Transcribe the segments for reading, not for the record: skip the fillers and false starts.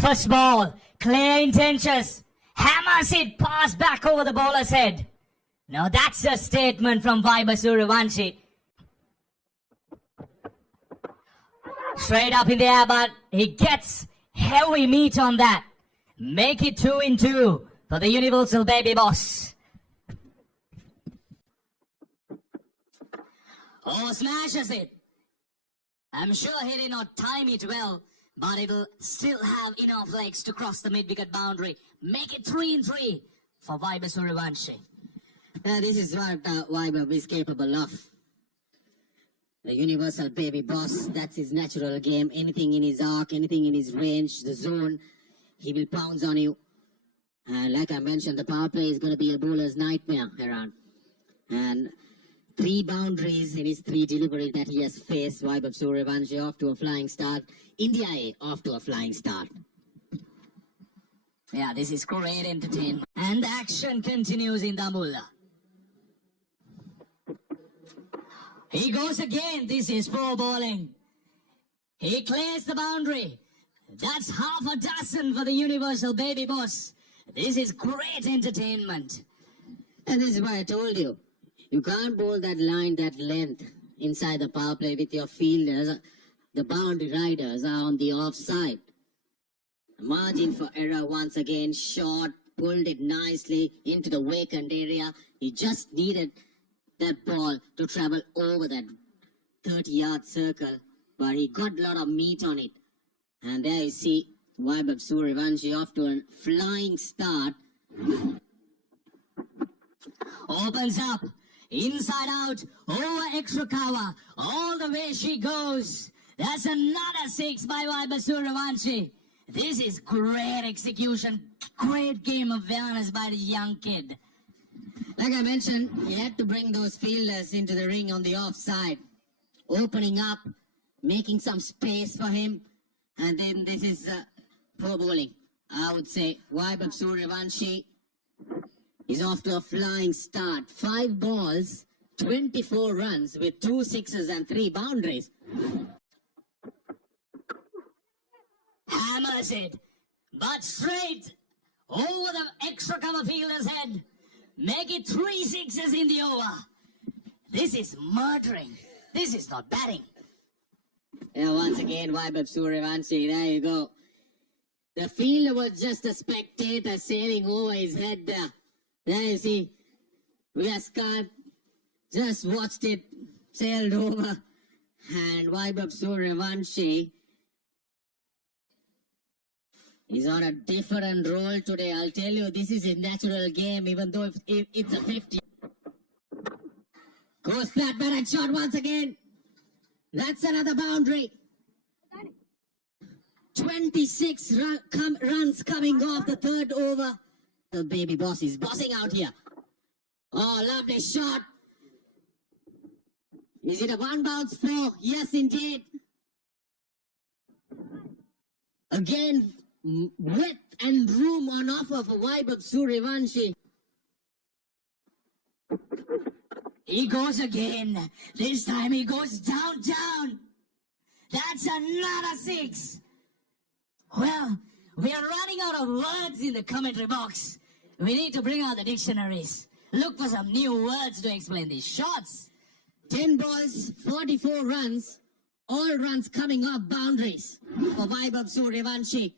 First ball, clear intentions. Hammers it pass back over the bowler's head. Now that's a statement from Vaibhav Sooryavanshi. Straight up in the air, but he gets heavy meat on that. Make it 2-2 for the Universal Baby Boss. Oh, smashes it. I'm sure he did not time it well, but it'll still have enough legs to cross the mid-wicket boundary. Make it 3-3 for Vaibhav Sooryavanshi. This is what Vaibhav is capable of. The Universal Baby Boss, that's his natural game. Anything in his arc, anything in his range, the zone, he will pounce on you. And like I mentioned, the power play is going to be a bowler's nightmare around. And 3 boundaries in his 3 deliveries that he has faced. Vaibhav Sooryavanshi off to a flying start. India A off to a flying start. Yeah, this is great entertainment. And the action continues in Dambulla. He goes again. This is poor bowling. He clears the boundary. That's half a dozen for the Universal Baby Boss. This is great entertainment. And this is why I told you. You can't bowl that line, that length inside the power play with your fielders. The boundary riders are on the offside. Margin for error once again. Short, pulled it nicely into the vacant area. He just needed that ball to travel over that 30-yard circle, but he got a lot of meat on it. And there you see Vaibhav Sooryavanshi off to a flying start. Opens up, inside out, over extra cover, all the way she goes. That's another 6 by Vaibhav Sooryavanshi. This is great execution, great game of awareness by the young kid. Like I mentioned, he had to bring those fielders into the ring on the offside, opening up, making some space for him, and then this is poor bowling. I would say Vaibhav Sooryavanshi is off to a flying start. 5 balls, 24 runs with 2 sixes and 3 boundaries. Hammers it, but straight over the extra cover fielder's head. Make it 3 sixes in the over. This is murdering. This is not batting. Yeah, once again, Vaibhav Sooryavanshi, there you go. The fielder was just a spectator sailing over his head there. There you see, Viaskat just watched it sailed over. And Vaibhav Sooryavanshi is on a different role today. I'll tell you, this is a natural game, even though if it's a 50. Goes flat batted shot once again. That's another boundary. 26 runs coming off the 3rd over. The Baby Boss is bossing out here. Oh, lovely shot. Is it a 1 bounce 4? Yes, indeed. Again, width and room on offer for Vaibhav Sooryavanshi. He goes again. This time he goes down. That's another 6. Well, we are running out of words in the commentary box. We need to bring out the dictionaries. Look for some new words to explain these shots. 10 balls, 44 runs. All runs coming off boundaries for Vaibhav Sooryavanshi.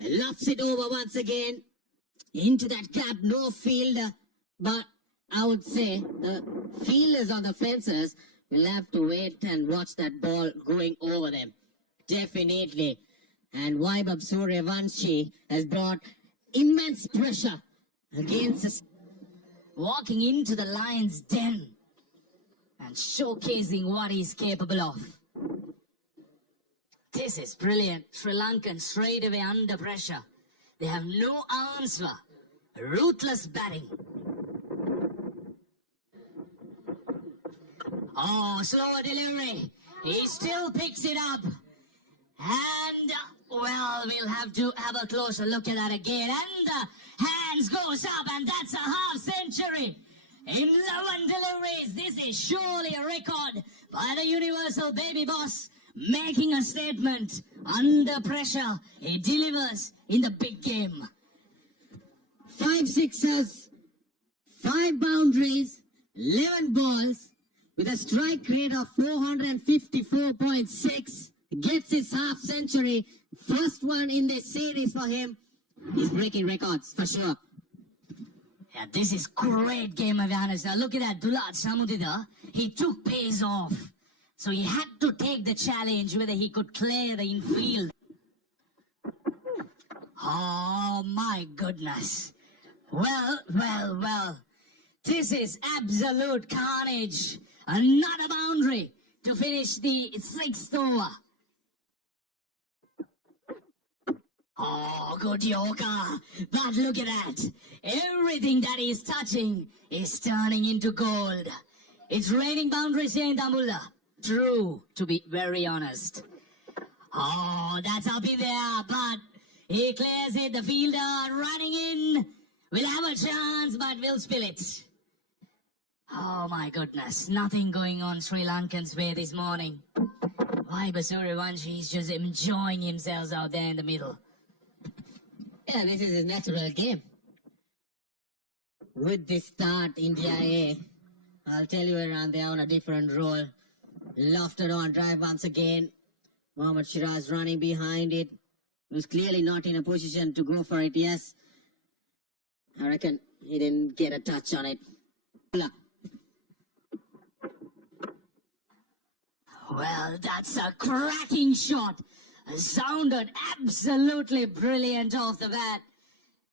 Lofts it over once again. Into that gap, no fielder. But I would say the fielders on the fences will have to wait and watch that ball going over them. Definitely. And Vaibhav Sooryavanshi has brought immense pressure against us. Walking into the lion's den and showcasing what he's capable of. This is brilliant. Sri Lankan straight away under pressure. They have no answer. Ruthless batting. Oh, slower delivery. He still picks it up. And, well, we'll have to have a closer look at that again. And the hands goes up, and that's a half century. In 11 deliveries, this is surely a record by the Universal Baby Boss. making a statement. Under pressure, he delivers in the big game. 5 sixes, 5 boundaries, 11 balls, with a strike rate of 454.6, gets his half century. First one in this series for him. He's breaking records for sure. Yeah, this is great game awareness. Now look at that, Dulat Samudida. He took pace off. So he had to take the challenge whether he could clear the infield. Oh my goodness. Well. This is absolute carnage. Another boundary to finish the 6th over. Oh, good yoga. But look at that. Everything that he's touching is turning into gold. It's raining boundaries here in Dambulla. True, to be very honest. Oh, that's up in there, but he clears it. The fielder running in. We'll have a chance, but we'll spill it. Oh my goodness, nothing going on Sri Lankan's way this morning. Vaibhav Suryavanshi is just enjoying himself out there in the middle. Yeah, this is his natural game. With this start, India A, I'll tell you around there on a different role. Lofted on drive once again. Mohammad Shiraz running behind it. Was clearly not in a position to go for it, yes. I reckon he didn't get a touch on it. Well, that's a cracking shot. Sounded absolutely brilliant off the bat.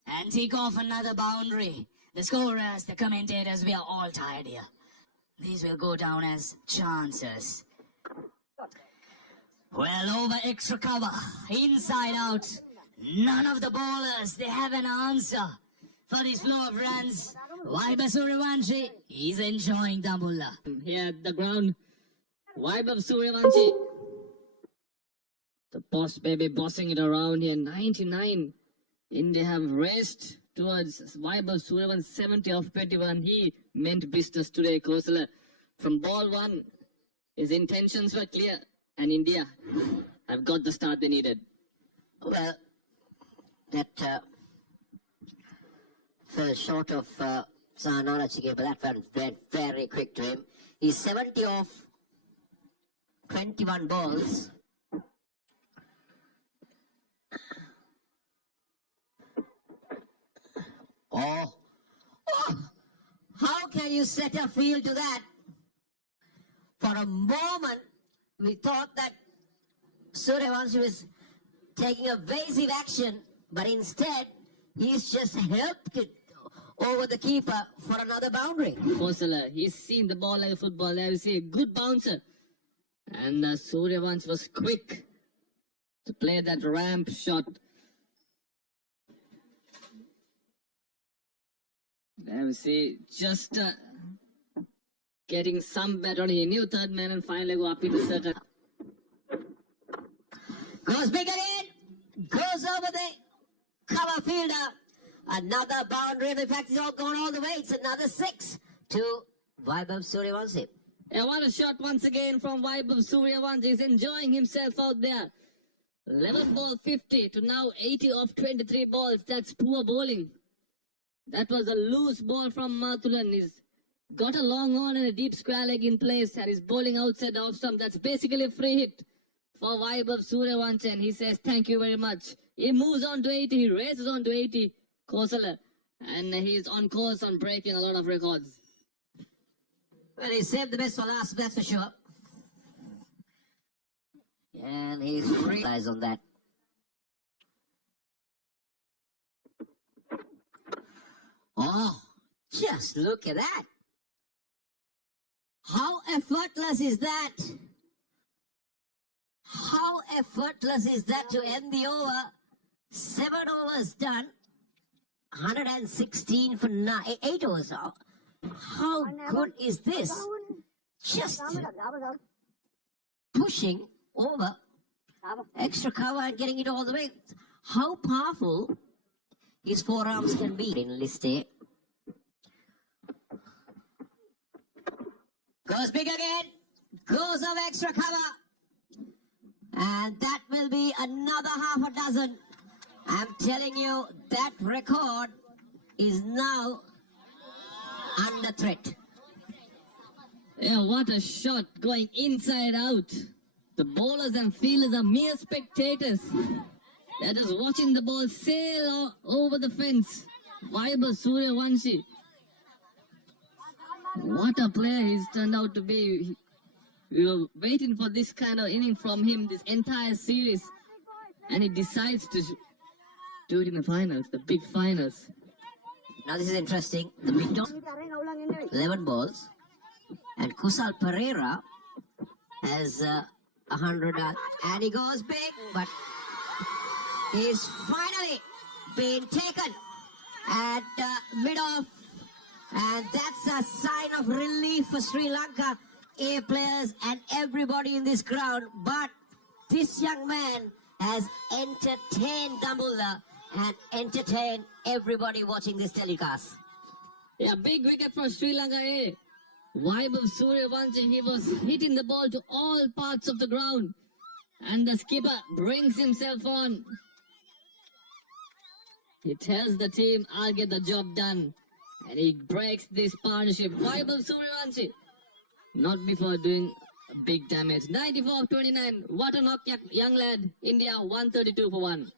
And take off another boundary. The scorers, the commentators, we are all tired here. These will go down as chances. Well, over extra cover, inside out. None of the bowlers, they have an answer for this flow of runs. Vaibhav Suryavanshi, he's enjoying Dambulla. Here at the ground, Vaibhav Suryavanshi. The boss baby bossing it around here. 99. India have raced towards Vaibhav Suryavanshi 70 of 21. He meant business today, Kosala. From ball 1, his intentions were clear. And India have got the start they needed. Well, that fell short of Sahanara Chige, but that went very quick to him. He's 70 off 21 balls. Oh, how can you set a field to that? For a moment, we thought that Suryavanshi was taking evasive action, but instead, he's just helped it over the keeper for another boundary. Kosala, he's seen the ball like a football. There you see a good bouncer. And Suryavanshi was quick to play that ramp shot. There we see, just getting some better. He knew third man and finally go up in the circle. Goes big again. Goes over the cover fielder. Another boundary. In fact, it's all gone all the way. It's another 6 to Vaibhav Suryavanshi. And what a shot once again from Vaibhav Suryavanshi. He's enjoying himself out there. 11 ball 50 to now 80 off 23 balls. That's poor bowling. That was a loose ball from Mathulan. He's got a long on and a deep square leg in place and he's bowling outside the off stump. That's basically a free hit for Vaibhav Suryavanshi, and he says thank you very much. He moves on to 80, he races on to 80, Kosala, and he's on course on breaking a lot of records. Well, he saved the best for last, that's for sure. And he's realized on that. Oh, just look at that. How effortless is that? How effortless is that to end the over? 7 overs done. 116 for 8 overs. How good is this? Just pushing over extra cover and getting it all the way. How powerful his forearms can be in list A. Goes big again. Goes over extra cover. And that will be another half a dozen. I'm telling you, that record is now under threat. Yeah, what a shot going inside out. The bowlers and fielders are mere spectators. They're just watching the ball sail over the fence. Vaibhav Suryavanshi. What a player he's turned out to be. We were waiting for this kind of inning from him this entire series. And he decides to do it in the finals, the big finals. Now this is interesting. The mid 11 balls. And Kusal Pereira has 100 and he goes big, but he's finally been taken at mid-off, and that's a sign of relief for Sri Lanka A players and everybody in this ground. But this young man has entertained Dambulla and entertained everybody watching this telecast. Yeah, big wicket for Sri Lanka A. Vaibhav Suryavanshi, he was hitting the ball to all parts of the ground. And the skipper brings himself on. He tells the team, I'll get the job done. And he breaks this partnership. Vaibhav Suryavanshi, not before doing big damage. 94-29, what a knock, young lad. India 132 for 1.